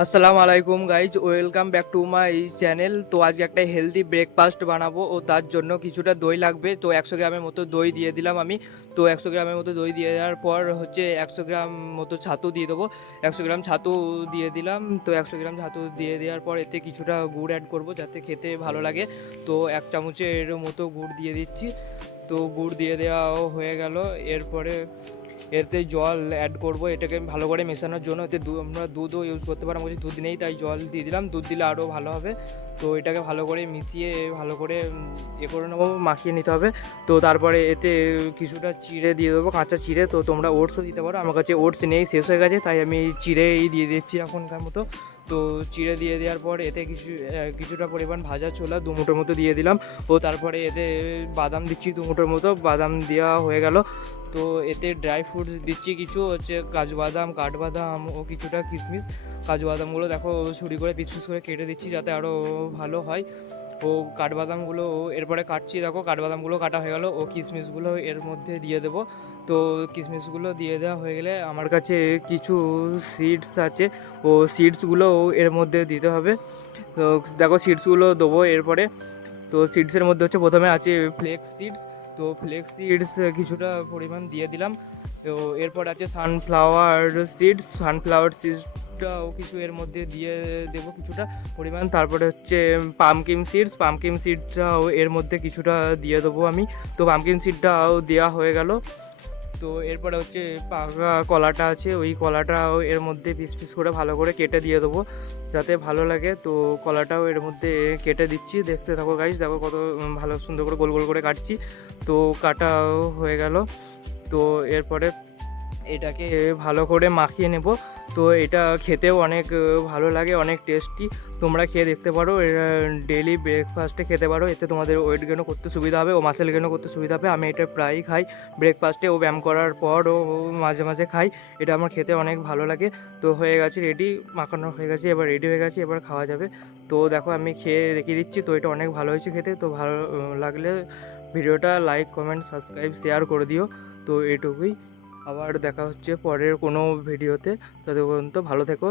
আসসালামু আলাইকুম guys, welcome back to my channel. তো আজকে একটা হেলদি ব্রেকফাস্ট বানাবো ও তার জন্য কিছুটা দই লাগবে। তো 100 গ্রামের মতো দই দিয়ে দিলাম আমি। তো 100 গ্রামের মতো দই দিয়ে দেওয়ার পর 100 গ্রাম মতো ছাতু দিয়ে দেবো। 100 গ্রাম ছাতু দিয়ে দিলাম। তো 100 গ্রাম ছাতু দিয়ে দেওয়ার পর এতে কিছুটা গুড় অ্যাড করব যাতে খেতে ভালো লাগে। তো 1 চামচের মতো গুড় দিয়ে দিচ্ছি। তো গুড় দিয়ে দেওয়াও হয়ে গেল। এরপরে এতে জল অ্যাড করব এটাকে ভালো করে মেশানোর জন্য। এতে আমরা দুধও ইউজ করতে পারি, আমার কাছে দুধ নেই তাই জল দিয়ে দিলাম। দুধ দিলে আরও ভালো হবে। তো এটাকে ভালো করে মিশিয়ে ভালো করে করে নেবো, মাখিয়ে নিতে হবে। তো তারপরে এতে কিছুটা চিড়ে দিয়ে দেবো, কাঁচা চিড়ে। তো তোমরা ওটসও দিতে পারো, আমার কাছে ওটস নেই, শেষ হয়ে গেছে, তাই আমি চিড়েই দিয়ে দিচ্ছি এখনকার মতো। তো চিড়ে দিয়ে দেওয়ার পর এতে কিছুটা পরিমাণ ভাজা ছোলা 2 মুঠোর মতো দিয়ে দিলাম। ও তারপরে এতে বাদাম দিচ্ছি 2 মুঠোর মতো, বাদাম দেওয়া হয়ে গেল। তো এতে ড্রাই ফ্রুটস দিচ্ছি কিছু, কাজু বাদাম, কাঠবাদাম ও কিছুটা কিশমিশ। কাজু বাদামগুলো দেখো ছুরি করে পিস পিস করে কেটে দিচ্ছি যাতে আরও ভালো হয়। ও কাঠবাদামগুলো এরপরে কাটছি, দেখো কাঠবাদামগুলো কাটা হয়ে গেল। ও কিশমিশগুলো এর মধ্যে দিয়ে দেবো। তো কিশমিশগুলো দিয়ে দেওয়া হয়ে গেলে আমার কাছে কিছু সিডস আছে, ও সিডসগুলো এর মধ্যে দিতে হবে। তো দেখো সিডসগুলো দেবো এরপরে। তো সিডসের মধ্যে প্রথমে আছে ফ্লেক্স সিডস। তো ফ্লেক্স সিডস কিছুটা পরিমাণ দিয়ে দিলাম। তো এরপর আছে সানফ্লাওয়ার সিডসটাও কিছু এর মধ্যে দিয়ে দেবো কিছুটা পরিমাণ। তারপরে পামকিন সিডটাও এর মধ্যে কিছুটা দিয়ে দেবো আমি। তো পামকিন সিডটাও দেওয়া হয়ে গেল। তো এরপরে পাকা কলাটা আছে, ওই কলাটাও এর মধ্যে পিস পিস করে ভালো করে কেটে দিয়ে দেবো যাতে ভালো লাগে। তো কলাটাও এর মধ্যে কেটে দিচ্ছি, দেখতে থাকো গাইস, দেখো কত ভালো সুন্দর করে গোল গোল করে কাটছি। তো কাটাও হয়ে গেল। তো এরপরে এটাকে ভালো করে মাখিয়ে নেব। তো এটা খেতেও অনেক ভালো লাগে, অনেক টেস্টি। তোমরা খেয়ে দেখতে পারো, ডেইলি ব্রেকফাস্টে খেতে পারো। এতে তোমাদের ওয়েট গেনও করতে সুবিধা হবে ও মাসেল গেনও করতে সুবিধা হবে। আমি এটা প্রায়ই খাই ব্রেকফাস্টে, ও ব্যায়াম করার পর ও মাঝে মাঝে খাই। এটা আমার খেতে অনেক ভালো লাগে। তো হয়ে গেছে রেডি, মাখানো হয়ে গেছে, এবার রেডি হয়ে গেছে, এবার খাওয়া যাবে। তো দেখো আমি খেয়ে দেখিয়ে দিচ্ছি। তো এটা অনেক ভালো হয়েছে খেতে। তো ভালো লাগলে ভিডিওটা লাইক, কমেন্ট, সাবস্ক্রাইব, শেয়ার করে দিও। তো এটুকুই। আবার দেখা হচ্ছে পরের কোনো ভিডিওতে। ততক্ষণ পর্যন্ত ভালো থেকো।